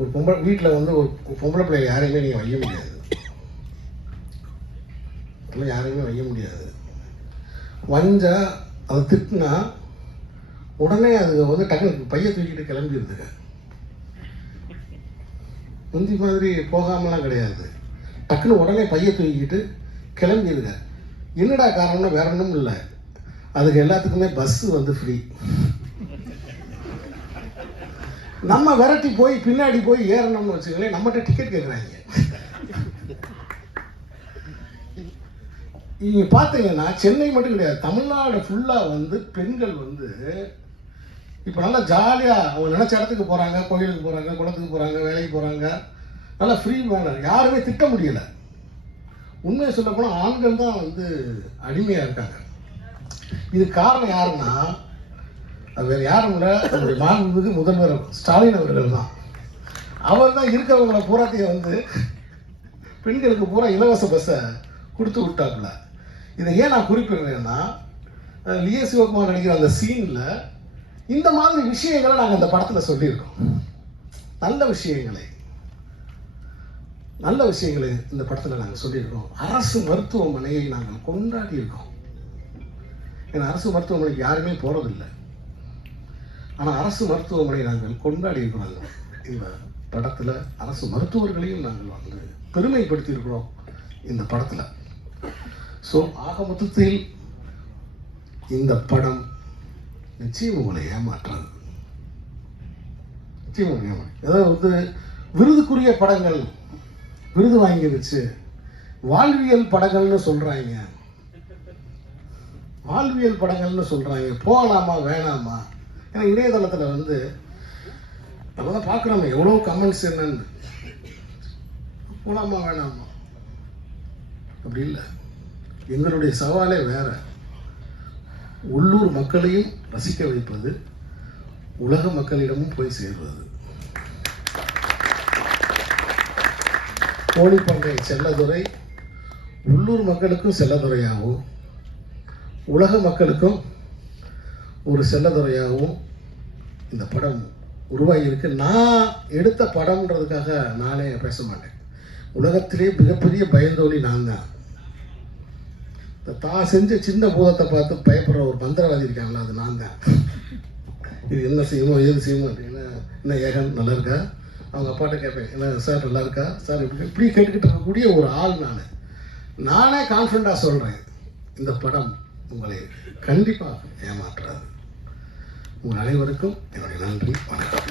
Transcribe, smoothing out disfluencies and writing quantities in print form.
ஒரு பொம்பளை வீட்டில் வந்து ஒரு பொம்பளை பிள்ளைகள் யாரையுமே நீங்கள் வைய முடியாது, யாரையுமே வைய முடியாது. வஞ்சா அதை திட்டினா உடனே அது வந்து டக்குனு பைய தூக்கிட்டு கிளம்பிடுதுங்க. முந்தி மாதிரி போகாமலாம் கிடையாது, டக்குன்னு உடனே பைய தூக்கிட்டு கிளம்பிடுங்க. என்னடா காரணம்னா வேற ஒன்றும் இல்லை, அதுக்கு எல்லாத்துக்குமே பஸ்ஸு வந்து ஃப்ரீ. நம்ம விரட்டி போய் பின்னாடி போய் ஏறணும்னு வச்சுக்கங்களேன், நம்மகிட்ட டிக்கெட் கேட்குறாங்க. நீங்க பார்த்தீங்கன்னா சென்னை மட்டும் கிடையாது, தமிழ்நாடு ஃபுல்லாக வந்து பெண்கள் வந்து இப்போ நல்லா ஜாலியாக அவங்க நினச்ச இடத்துக்கு போகிறாங்க, கோயிலுக்கு போகிறாங்க, குளத்துக்கு போகிறாங்க, வேலைக்கு போகிறாங்க, நல்லா ஃப்ரீ மேனர், யாருமே திட்ட முடியலை. உண்மையை சொல்ல போனால் ஆண்கள் தான் வந்து அடிமையாக இருக்காங்க. இது காரணம் யாருன்னா அது வேறு யாரும் இல்லை, நம்முடைய மாண்புமிகு முதல்வர் ஸ்டாலின் அவர்கள் தான். அவர் தான் இருக்கிறவங்கள பூராத்தையும் வந்து பெண்களுக்கு பூரா இலவச பஸ்ஸை கொடுத்து விட்டாப்புல. இதை ஏன் நான் குறிப்பிடுறேன்னா, லியே சிவகுமார் நடிக்கிற அந்த சீனில் இந்த மாதிரி விஷயங்களை நாங்கள் அந்த படத்தில் சொல்லியிருக்கோம். நல்ல விஷயங்களை இந்த படத்தில் நாங்கள் சொல்லியிருக்கோம். அரசு மருத்துவமனையை நாங்கள் கொண்டாடி இருக்கோம். ஏன்னா அரசு மருத்துவமனைக்கு யாருமே போகிறதில்லை, ஆனால் அரசு மருத்துவமனை நாங்கள் கொண்டாடி இருக்கிறோம். இந்த படத்தில் அரசு மருத்துவர்களையும் நாங்கள் வந்து பெருமைப்படுத்தியிருக்கிறோம் இந்த படத்தில். ஸோ ஆக மொத்தத்தில் இந்த படம் நிச்சயம் உங்களை ஏமாற்றாது. நிச்சயம் ஏதாவது வந்து விருதுக்குரிய படங்கள் விருது வாங்கிடுச்சு, வாழ்வியல் படங்கள்னு சொல்கிறாங்க, வாழ்வியல் படங்கள்னு சொல்கிறாங்க, போகலாமா வேணாமா? ஏன்னா இணையதளத்தில் வந்து நம்ம தான் பார்க்குறோமே எவ்வளோ கமெண்ட்ஸ் என்னன்னு, போகலாமா வேணாமா? அப்படி இல்லை, எங்களுடைய சவாலே வேற. உள்ளூர் மக்களையும் ரசிக்க வைப்பது, உலக மக்களிடமும் போய் சேர்வது. கோழிப்பண்டை செல்லதுரை உள்ளூர் மக்களுக்கும் செல்லதுரையாகவும் உலக மக்களுக்கும் ஒரு செல்லதுரையாகவும் இந்த படம் உருவாகியிருக்கு. நான் எடுத்த படம்ன்றதுக்காக நானே பேச மாட்டேன். உலகத்திலே மிகப்பெரிய பயந்தோழி நான் தான். தான் செஞ்ச சின்ன பூதத்தை பார்த்து பயப்படுற ஒரு மந்திரவாதி இருக்காங்களா, அது நான் தான். இது என்ன செய்யுமோ ஏது செய்யுமோ அப்படின்னா, என்ன ஏகன் நல்லா இருக்கா, அவங்க அப்பாட்ட கேட்பேன், என்ன சார் நல்லா இருக்கா சார், இப்படி கேட்டுக்கிட்டு இருக்கக்கூடிய ஒரு ஆள் நானே கான்ஃபிடண்டாக சொல்கிறேன், இந்த படம் உங்களை கண்டிப்பாக ஏமாற்றாது. உங்கள் அனைவருக்கும் என்னுடைய நன்றி, வணக்கம்.